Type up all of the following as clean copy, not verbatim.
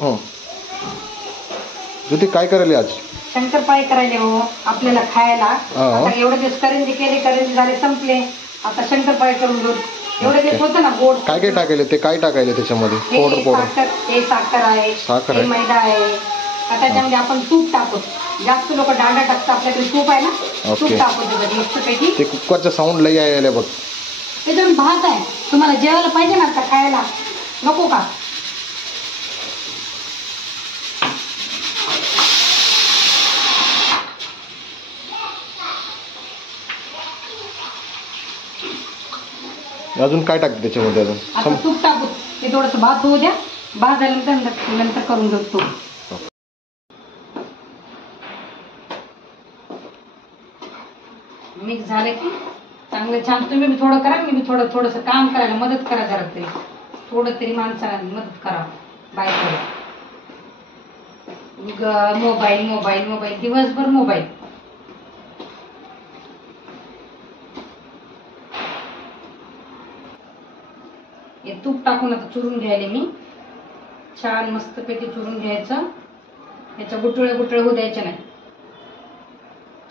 हो. ज्योती काय करायला आज? शंकरपाळी करायले हो आपल्याला खायला. आता एवढे दिवस करंजी केले, करंजी झाले संपले, आता शंकरपाळी करून घेऊ. एवढे दिवस होतं ना गोड. काय काय टाकायले ते? काय टाकायले त्याच्यामध्ये? पावडर. हे साखर आहे, मैदा आहे. आता त्याच्यामध्ये आपण तूप टाकू. जास्त लोक डांडा टाकतात, आपल्याकडे तूप आहे ना, तूप टाकू त्याच्यात मस्तपैकी. ते कुकरचा साऊंड लई यायला बघ. त्याच्यावर भात आहे. तुम्हाला जेवायला पाहिजे ना आता खायला, नको का? अजून काय टाकते त्याच्यामध्ये? अजून आता तूप टाकू. ते थोडस भात होऊ द्या. भात झाल्यानंतर नंतर करून घेऊ तूप. मिक्स झालं की चांगलं छान. तुम्ही बी थोडं करा, मी बी थोडंसं काम करायला मदत करा. जरा तरी थोडं तरी माणसाला मदत करा. बायकोला मोबाईल मोबाईल मोबाईल दिवसभर मोबाईल. हे तूप टाकून आता चुरून घ्यायले मी. छान मस्तपैकी चुरून घ्यायचं. त्याच्या गुटळे होऊ द्यायचे नाही.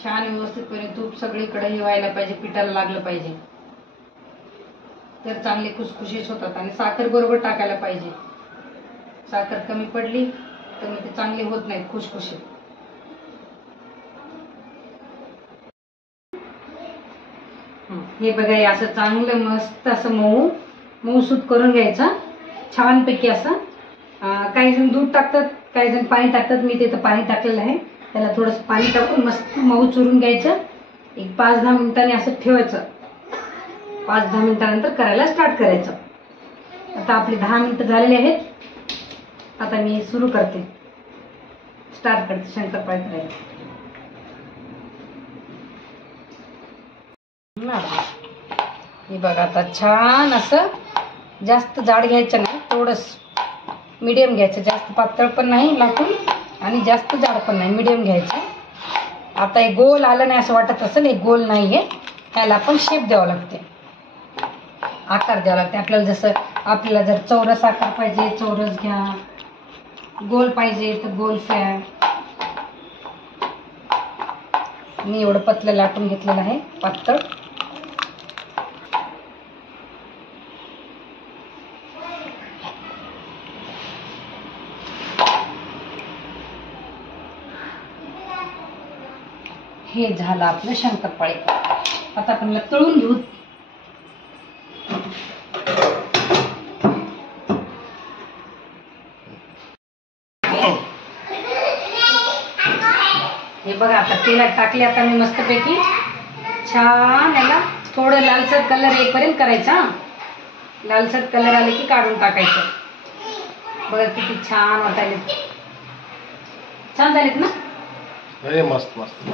छान व्यवस्थितपणे तूप सगळीकडे हे व्हायला पाहिजे, पिठाला लागलं पाहिजे, तर चांगले खुसखुशीत होतात. आणि साखर बरोबर टाकायला पाहिजे. साखर कमी पडली तर मग ते चांगले होत नाहीत खुसखुशीत. हे बघा, असं चांगलं मस्त असं मऊसूत करून घ्यायचं छानपैकी असं. काही जण दूध टाकतात, काही जण पाणी टाकतात. मी तिथं पाणी टाकलेलं आहे. त्याला थोडंसं पाणी टाकून मस्त मऊ चुरून घ्यायचं. एक 5-10 मिनिटांनी असं ठेवायचं. 5-10 मिनिटानंतर करायला स्टार्ट करायचं. आता आपले 10 मिनिटं झालेले आहेत. आता मी सुरू करते, स्टार्ट करते शंकरपाळी करायला. हे बघा, आता छान असं जास्त जाड घ्यायचं नाही, थोडंस मीडियम घ्यायचं. जास्त पातळ पण नाही लाटून आणि जास्त जाड पण नाही, मीडियम घ्यायचं. आता हे गोल आलं नाही असं वाटत असेल, हे गोल नाही आहे. त्याला आपण शेप द्यावं लागते, आकार द्यावा लागते आपल्याला. जसं आपल्याला जर चौरस आकार पाहिजे चौरस घ्या, गोल पाहिजे तर गोल फ्या. मी एवढं पतलं लाटून घेतलेलं आहे, पातळ. हे झालं आपलं शंकरपाळी. आता आपण तळून घेऊ. हे बघा, आता तेलात टाकले. आता मी मस्तपैकी छान याला थोडं लालसर कलर येईपर्यंत करायचा. लालसर कलर आले की काढून टाकायचं. बघा किती छान वाटायले. छान झालेत ना? अरे मस्त मस्त.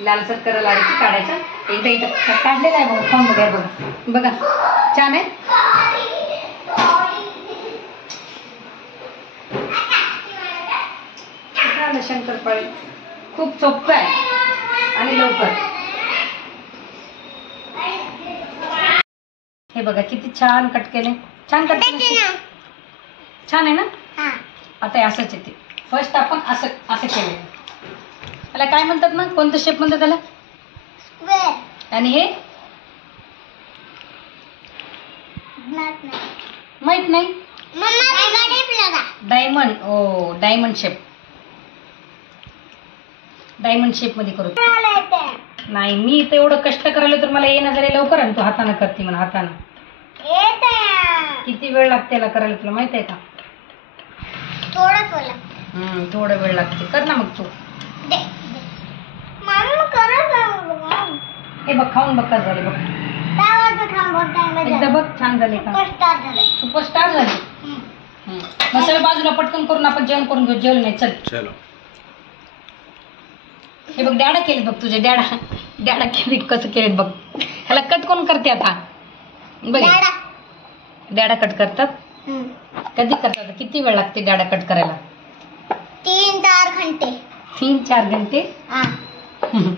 लालसर कलर आले की काढायचं. एकदा इथं काढलेलं आहे बघा, खाऊन बघा. बघा छान आहे. झालं शंकरपाळी. खूप सोपं आहे आणि लवकर. हे बघा किती छान कट केले. छान कट केले. छान आहे ना? आता असंच येते. फर्स्ट आपण असं केले. त्याला काय म्हणतात ना, कोणतं शेप म्हणतात त्याला? स्क्वेअर. आणि हे माहित नाही. डायमंड. ओ, डायमंड शेप. डायमंड शेप मध्ये करू. नाही, मी इथं एवढं कष्ट करायला तर मला येणं झाले लवकर. आणि तू हाताने करते म्हणा. हाताने किती वेळ लागते याला करायला तुला माहित आहे का? थोडा वेळ लागते. कर ना मग तू. हे बघ, खाऊन बघ कसं झाले बघ. एकदा बघ, छान झाले का? सुपरस्टार झाले. मसाला बाजूला पटकन करून आपण जेवण करून घेऊ. जेवण नाही, चल. हे बघ, डॅडा केले बघ तुझे. डॅडा केले कसं केलेत बघ. ह्याला कट कोण करते आता? बघ, डॅडा कट करतात. कधी करतात? किती वेळ लागते डॅडा कट करायला? 3-4 घंटे. 3-4 घंटे.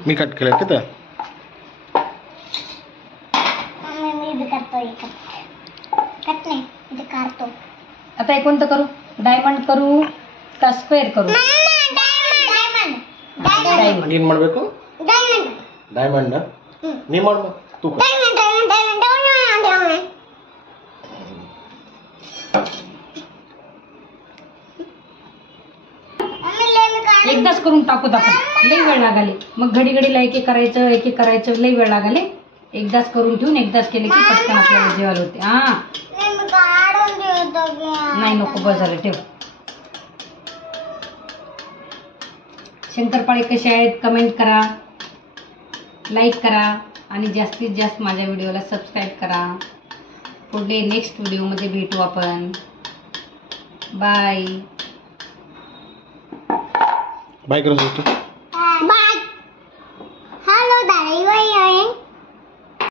मी कट केलं का? मी करतो. कट नाही, काढतो. आता हे कोणतं करू? डायमंड करू का स्क्वेअर करू? डायमंड. ನೀನ್ ಮಾಡ್ಬೇಕು ಡೈಮಂಡ್ ನೀ ಮಾಡು ತೂಕ एकदाच करून टाकूत आपण, लई वेळ लागाले. मग घडी घडीला एक एक करायचं लई वेळ लागाले. एकदाच करून ठेवून एकदाच केले की पटकन आपल्याला जेवायला होते. हा नाही नको, बस झालं, ठेव. शंकरपाळे कसे आहेत कमेंट करा, लाईक करा आणि जास्तीत जास्त माझ्या व्हिडिओला सबस्क्राईब करा. पुढे नेक्स्ट व्हिडिओमध्ये भेटू आपण. बाय. बाय करू शकतो.